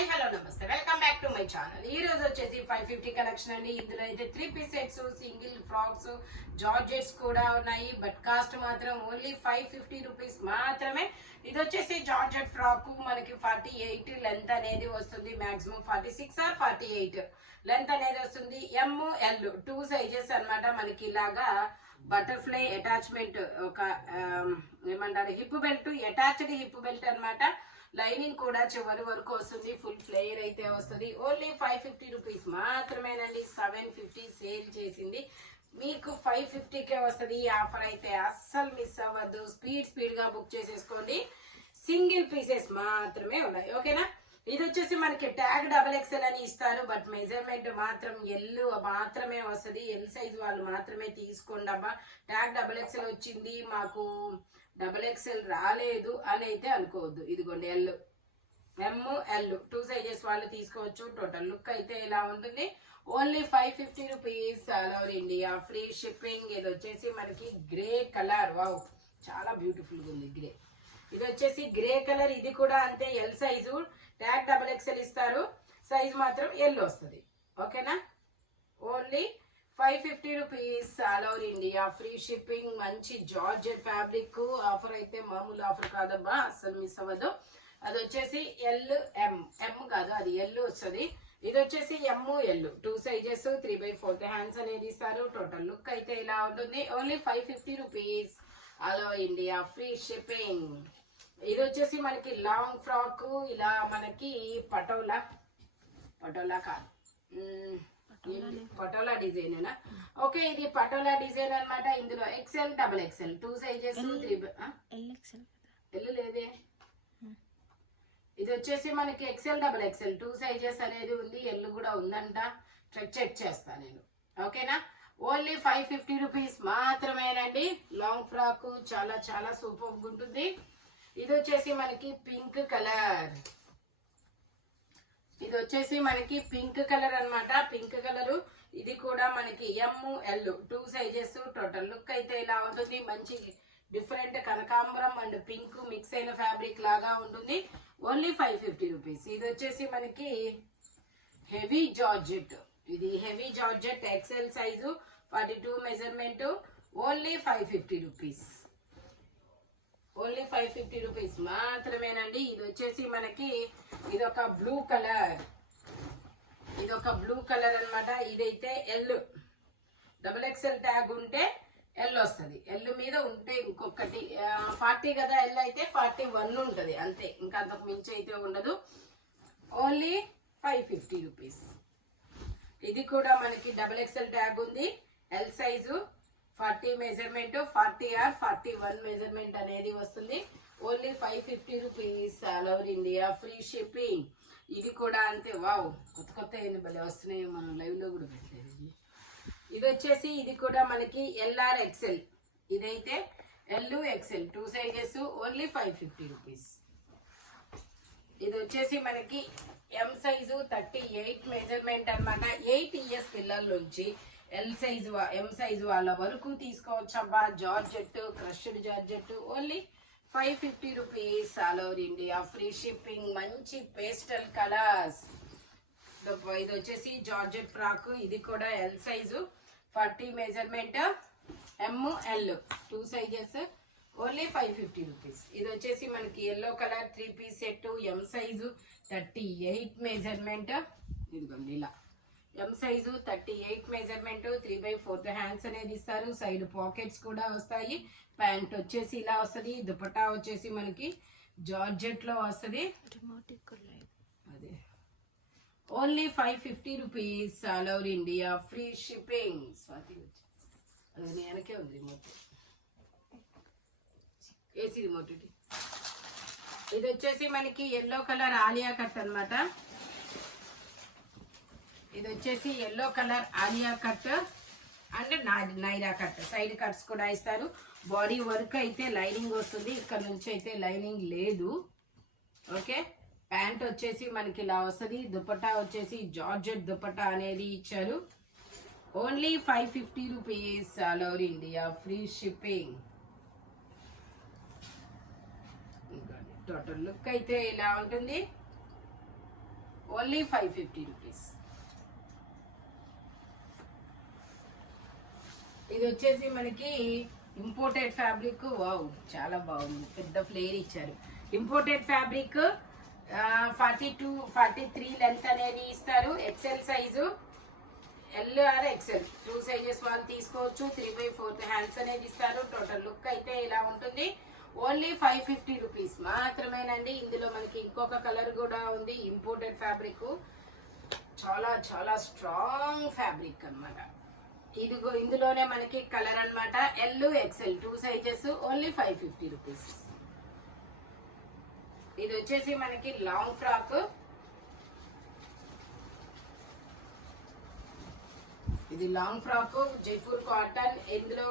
Hi hello నమస్తే welcome back to my channel. ఈ రోజు వచ్చేసి 550 కలెక్షన్ అండి. ఇందులో అయితే 3 piece sets, single frocks, georgettes కూడా ఉన్నాయి. బట్ కాస్ట్ మాత్రం ఓన్లీ 550 రూపీస్ మాత్రమే. ఇది వచ్చేసి జార్జెట్ ఫ్రాక్ మనకి 48 లెంత్ అనేది వస్తుంది. మాక్సిమం 46 ఆర్ 48 లెంత్ అనేది వస్తుంది. ML 2 సైజెస్ అన్నమాట. మనకి ఇలాగా బటర్ఫ్లై అటాచ్మెంట్ ఒక ఏమంటారు hip belt, attached hip belt అన్నమాట. లైనింగ్ కూడా చివరి వరకు వస్తుంది. ఫుల్ ఫ్లేయర్ అయితే వస్తుంది. ఓన్లీ 550 రూపీస్ మాత్రమేనండి. 750 సేల్ చేసింది, మీకు 550కే వస్తుంది. ఈ ఆఫర్ అయితే అస్సలు మిస్ అవ్వద్దు. స్పీడ్ గా బుక్ చేసేసుకోండి. సింగిల్ పీసెస్ మాత్రమే ఉన్నాయి, ఓకేనా. ఇది వచ్చేసి మనకి ట్యాగ్ XXL అని ఇస్తారు. బట్ మెజర్మెంట్ మాత్రం ఎల్ మాత్రమే వస్తుంది. ఎల్ సైజ్ వాళ్ళు మాత్రమే తీసుకోండి అబ్బా. ట్యాగ్ XXL వచ్చింది, మాకు XXL రాలేదు అని అయితే అనుకోవద్దు. ఇదిగోండి ML 2 సైజెస్ వాళ్ళు తీసుకోవచ్చు. టోటల్ లుక్ అయితే ఇలా ఉంటుంది. Only 550 rupees all over India, free shipping. ఇది వచ్చేసి మనకి గ్రే కలర్, వావ్ చాలా బ్యూటిఫుల్ గా ఉంది గ్రే. ఇది వచ్చేసి గ్రే కలర్, ఇది కూడా అంతే. ఎల్ సైజు, ట్యాగ్ XXL ఇస్తారు. సైజ్ మాత్రం ఎల్ వస్తుంది, ఓకేనా. Only 550 rupees all over India, free shipping. మంచి జార్జెట్ ఫ్యాబ్రిక్ ఆఫర్ అయితే మామూలు ఆఫర్ కాదబ్బా, అస్సలు మిస్ అవ్వదు. అది వచ్చేసి ఎం కాదు, అది ఎల్ వస్తుంది. ఇది వచ్చేసి ML 2 సైజెస్, 3/4 హ్యాండ్స్ అనేది ఇస్తారు. టోటల్ లుక్ అయితే ఇలా ఉంటుంది. Only 550 rupees all over India, free shipping. ఇది వచ్చేసి మనకి లాంగ్ ఫ్రాక్, ఇలా మనకి పటోలా కాదు, పటోలా డిజైన్. ఓకే, ఇది పటోలా డిజైన్ అన్నమాట. ఇందులో XL, XXL 2 సైజెస్, ఎల్ లేదే. ఇది వచ్చేసి మనకి XL, XXL 2 సైజెస్ అనేది ఉంది. ఎల్ కూడా ఉందంట, చెక్ చేస్తాను నేను, ఓకేనా. ఓన్లీ 550 రూపీస్ మాత్రమేనండి. లాంగ్ ఫ్రాక్ చాలా చాలా సూపర్ ఉంటుంది. ఇది వచ్చేసి మనకి పింక్ కలర్, ఇది వచ్చేసి మనకి పింక్ కలర్ అన్నమాట. పింక్ కలర్, ఇది కూడా మనకి ML 2 సైజెస్. టోటల్ లుక్ అయితే ఇలా ఉంటుంది. మంచి డిఫరెంట్ కనకాంబరం అండ్ పింక్ మిక్స్ అయిన ఫ్యాబ్రిక్ లాగా ఉంటుంది. Only 550 rupees. ఇది వచ్చేసి మనకి హెవీ జార్జెట్, ఇది heavy georgette XL size, 42 measurement. Only 550 rupees, only 550 rupees మాత్రమేనండి. ఇది వచ్చేసి మనకి ఇదొక బ్లూ కలర్, ఇదొక బ్లూ కలర్ అన్నమాట. ఇదైతే ఎల్, XXL ట్యాగ్ ఉంటే ఎల్ వస్తుంది. ఎల్ మీద ఉంటే ఇంకొకటి 40 కదా, ఎల్ అయితే 41 ఉంటుంది అంతే, ఇంకా అంతకు మించి అయితే ఉండదు. Only 550 rupees. ఇది కూడా మనకి XXL ట్యాగ్ ఉంది. L size, 40 measurement, 40 or 41 measurement అనేది వస్తుంది. Only 550 rupees all over India, free shipping. ఇది కూడా అంతే. వావ్, కొత్త ఏంది భలే వస్తున్నాయి, మనం లైవ్ లో కూడా పెట్టలేదు. ఇది వచ్చేసి ఇది కూడా మనకి LR XL, ఇదైతే L XL 2 sizes. Only 550 rupees. ఇది వచ్చేసి మనకి M సైజు, 38 మెజర్మెంట్ అన్నమాట. 8 ఇయర్స్ పిల్లల నుంచి ఎం సైజు వాళ్ళ వరకు తీసుకోవచ్చు అబ్బా. Georgette, crushed georgette. Only 550 rupees all over India, free shipping. మంచి పేస్టల్ కలర్స్. ఇది వచ్చేసి జార్జెట్ ఫ్రాక్, ఇది కూడా L size, 40 measurement. ML 2 sizes. Only 550 rupees. ఇది వచ్చేసి మనకి yellow colour 3 piece set, M size, 38 measurement. ఇదిగోండి ఇలా M సైజు, 38 మెజర్మెంట్, 3/4 హ్యాండ్స్ అనేది ఇస్తారు. సైడ్ పాకెట్స్ కూడా వస్తాయి. ప్యాంట్ వచ్చేసి ఇలా వస్తుంది. దుపట్టా వచ్చేసి మనకి జార్జెట్ లో వస్తుంది. అదే only 550 rupees all over India, free shipping. Swathi వచ్చి అది వెనకే ఉంది రిమోట్, ఏసీ రిమోట్. ఇది వచ్చేసి మనకి ఎల్లో కలర్ ఆలియా కట్ అన్నమాట. ఇది వచ్చేసి yellow colour Alia cut and Naira cut. Side cuts కూడా ఇస్తారు. బాడీ వర్క్ అయితే లైనింగ్ వస్తుంది, ఇక్కడ నుంచి అయితే లైనింగ్ లేదు, ఓకే. ప్యాంట్ వచ్చేసి మనకి ఇలా వస్తుంది. దుపట్టా వచ్చేసి జార్జెట్ దుపట్టా అనేది ఇచ్చారు. Only 550 rupees all over India, free shipping. Total look అయితే ఇలా ఉంటుంది. Only 550 rupees. ఇది వచ్చేసి మనకి ఇంపోర్టెడ్ ఫ్యాబ్రిక్. వావ్, చాలా బాగుంది, పెద్ద ఫ్లేర్ ఇచ్చారు. ఇంపోర్టెడ్ ఫ్యాబ్రిక్ 42-43 లెంత్ అనేది ఇస్తారు. XL size, L or XL 2 sizes వాళ్ళు తీసుకోవచ్చు. 3/4 హ్యాండ్స్ అనేది ఇస్తారు. టోటల్ లుక్ అయితే ఇలా ఉంటుంది. ఓన్లీ 550 రూపీస్ మాత్రమేనండి. ఇందులో మనకి ఇంకొక కలర్ కూడా ఉంది. ఇంపోర్టెడ్ ఫ్యాబ్రిక్, చాలా చాలా స్ట్రాంగ్ ఫ్యాబ్రిక్ అన్నమాట. ఇదిగో ఇందులోనే మనకి కలర్ అన్నమాట. L XL 2 sizes, only 550 rupees. ఇది వచ్చేసి మనకి లాంగ్ ఫ్రాక్. ఇది లాంగ్ ఫ్రాక్ జైపూర్ కాటన్. ఇందులో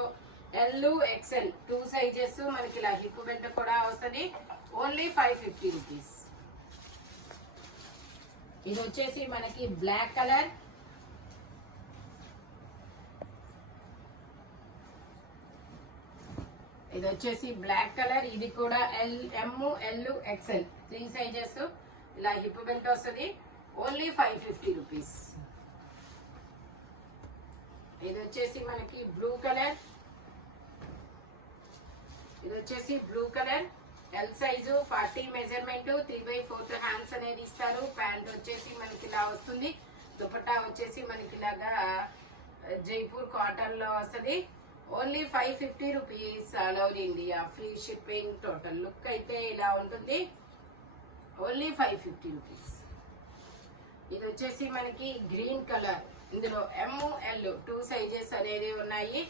ఎల్ ఎక్సెల్ 2 సైజెస్, మనకి ఇలా హిప్ బెల్ట్ కూడా వస్తుంది. Only 550 rupees. ఇది వచ్చేసి మనకి బ్లాక్ కలర్. ఇది వచ్చేసి బ్లాక్ కలర్. ఇది కూడా ఎల్ ఎక్సెల్ 3 సైజెస్, ఇలా హిప్ బెల్ట్ వస్తుంది. Only 550 rupees. ఇది వచ్చేసి మనకి బ్లూ కలర్. ఇది వచ్చేసి blue colour, L size, 40 measurement, 3/4 hands అనేది ఇస్తారు. ప్యాంట్ వచ్చేసి మనకి ఇలా వస్తుంది. దుపట్టా వచ్చేసి మనకి ఇలాగా జైపూర్ కాటన్ లో వస్తుంది. Only 550 rupees. All over India free shipping. Total look అయితే ఇలా ఉంటుంది. Only 550 rupees. ఇది వచ్చేసి మనకి గ్రీన్ కలర్. ఇందులో ML 2 సైజెస్ అనేది ఉన్నాయి.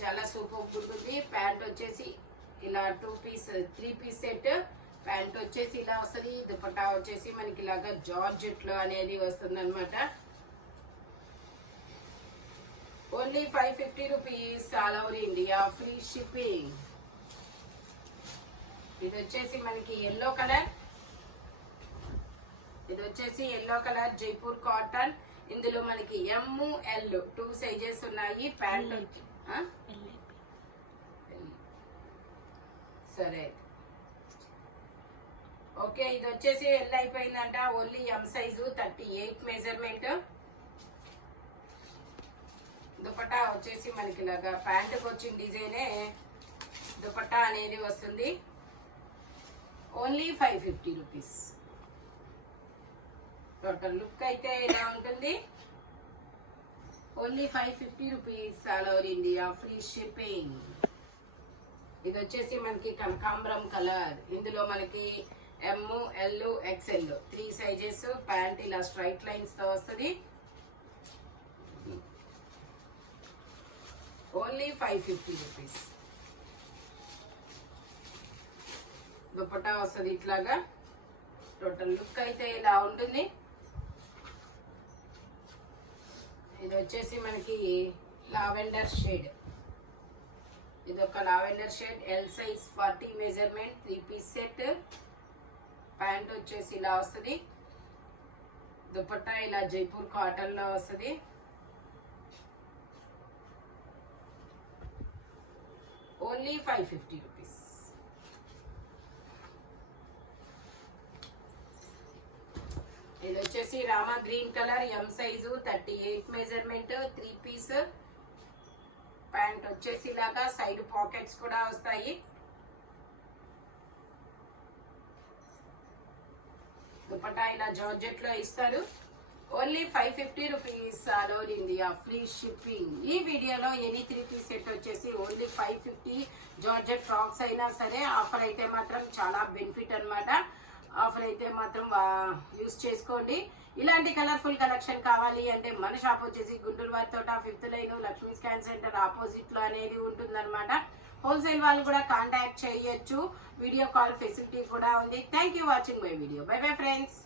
చాలా సూపర్ ఉంటుంది. ప్యాంట్ వచ్చేసి ఇలా 3 పీస్ సెట్. ప్యాంట్ వచ్చేసి ఇలా వస్తుంది. దుపట్టా వచ్చేసి మనకి ఇలాగా జార్జెట్ లో అనేది వస్తుంది అనమాట. Only 550 rupees. All over India free shipping. ఇది వచ్చేసి మనకి ఎల్లో కలర్. ఇది వచ్చేసి ఎల్లో కలర్ జైపూర్ కాటన్. ఇందులో మనకి ML 2 సైజెస్ ఉన్నాయి. ప్యాంట్ సరే ఓకే. ఇది వచ్చేసి ఎల్ అయిపోయిందంట. ఓన్లీ M సైజు, 38 మెజర్మెంట్. దుపట్టా వచ్చేసి మనకి ఇలాగా ప్యాంటుకు వచ్చిన డిజైనే దుపట్టా అనేది వస్తుంది. Only 550 rupees. టోటల్ లుక్ అయితే ఇలా ఉంటుంది. Only 550 rupees. All over India free shipping. ఇది వచ్చేసి మనకి కనకాంబరం కలర్. ఇందులో మనకి ML XL 3 సైజెస్. ప్యాంట్ ఇలా స్ట్రైట్ లైన్స్ తో వస్తుంది. Only 550 rupees. దుపట్టా వస్తుంది ఇట్లాగా. టోటల్ లుక్ అయితే ఇలా ఉంటుంది. ఇది వచ్చేసి మనకి లావెండర్ షేడ్. ఇది ఒక lavender shade, L size, 40 measurement, 3 piece set. Pant వచ్చేసి ఇలా వస్తుంది. దుపట్టా ఇలా జైపూర్ కాటన్ లో వస్తుంది. Only 550 rupees. ఇది వచ్చేసి Rama green colour, M size, 38 measurement, 3 piece. Pant వచ్చేసి ఇలాగా సైడ్ పాకెట్స్ కూడా వస్తాయి. దుపట్టా ఇలా జార్జెట్ లో ఇస్తారు. Only 550 rupees. All over India free shipping. ఈ వీడియోలో ఎనీ 3 పీస్ సెట్ వచ్చేసి ఓన్లీ 550. జార్జెట్ ఫ్రాక్స్ అయినా సరే ఆఫర్ అయితే మాత్రం చాలా బెనిఫిట్ అన్నమాట. ఆఫర్ అయితే మాత్రం యూస్ చేసుకోండి. ఇలాంటి కలర్ఫుల్ కలెక్షన్ కావాలి అంటే మన షాప్ వచ్చేసి గుంటూరు వారి తోట 5th line Lakshmi scan centre opposite లో అనేది ఉంటుందన్నమాట. హోల్సేల్ వాళ్ళు కూడా కాంటాక్ట్ చేయొచ్చు. వీడియో కాల్ ఫెసిలిటీ కూడా ఉంది. Thank you watching my video. By bye friends.